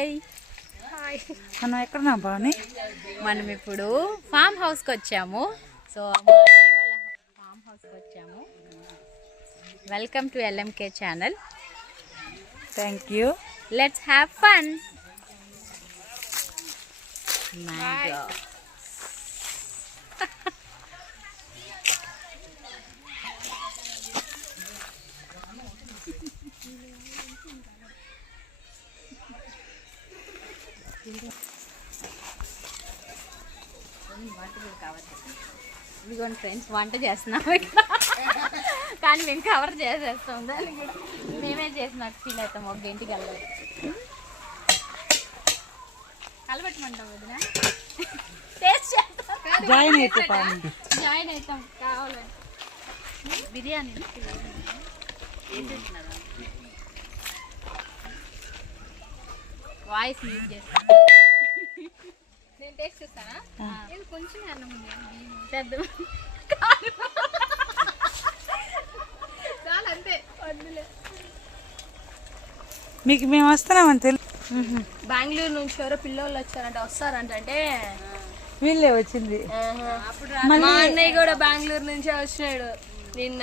Hi. మనం ఎక్కడున్నా బాని? మనం ఇప్పుడు ఫామ్ హౌస్కి వచ్చాము. సో మా అన్నయ్య వాళ్ళ ఫామ్ హౌస్కి వచ్చాము. Welcome to LMK channel. Thank you. Let's have fun. Mango. ఇదిగోండి ఫ్రెండ్స్, వంట చేస్తున్నాము ఇక్కడ. కానీ మేము కవర్ చేసేస్తాం, దానికి మేమే చేసినట్టు ఫీల్ అవుతాం. ఒక గంటకి వెళ్ళాలి. కలబెట్టమంటాం వదిన, టేస్ట్ చేస్తాం, జాయిన్ అవుతాం కావాలంటే. బిర్యానీ వాయిస్ యూజ్ చేస్తాను. నేను టేస్ట్ చేస్తానా? ఇది కొంచెం అన్నం ఉంది, పెద్ద చాలా అంతే, వద్దులే. మీకు మేము వస్తున్నామని తెలుసు. బెంగళూరు నుంచి ఎవరో పిల్లలు వస్తారంట. అంటే వీళ్ళే వచ్చింది. మా అన్నయ్య కూడా బెంగళూరు నుంచి వచ్చినాడు నిన్న.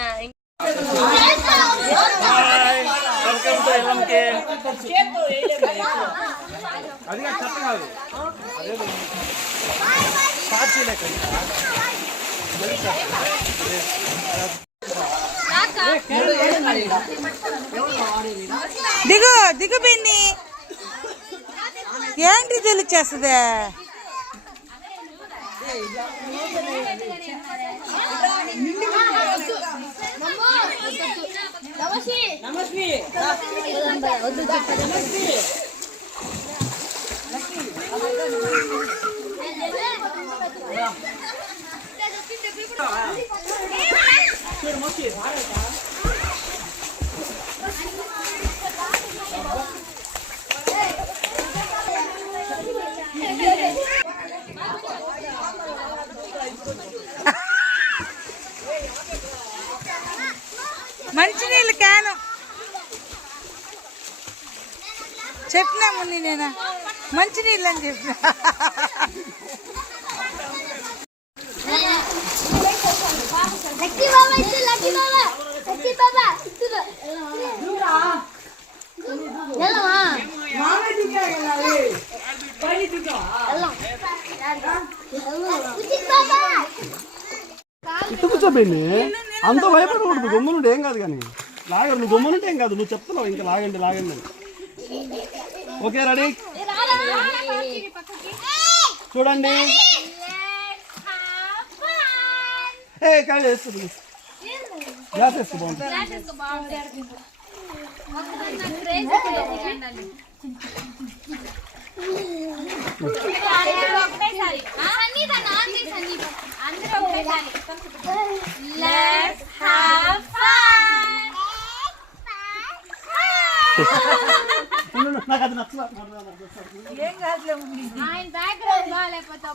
దిగు దిగు పిన్ని, ఏంటి తెలిచేస్తుందే? మంచినీళ్ళు క్యాను చెప్పినా ముందు, నేను మంచినీళ్ళు అని చెప్పిన. ఇటు కూర్చోబెండి, అంత భయపడకూడదు. గమ్మునుంటే ఏం కాదు. కానీ లాగరు, నువ్వు గమ్మునుంటే ఏం కాదు. నువ్వు చెప్తున్నావు ఇంకా లాగండి లాగండి అని. ఓకే రెడీ, చూడండి. ఏ కాదు వేస్తుంది, గ్లాస్ వేస్తుంది, బాగుంటుంది. నాకు అది నచ్చలేదు. ఏం కాదులే, ఆయన బ్యాక్గ్రౌండ్ బాగాలేకపోతే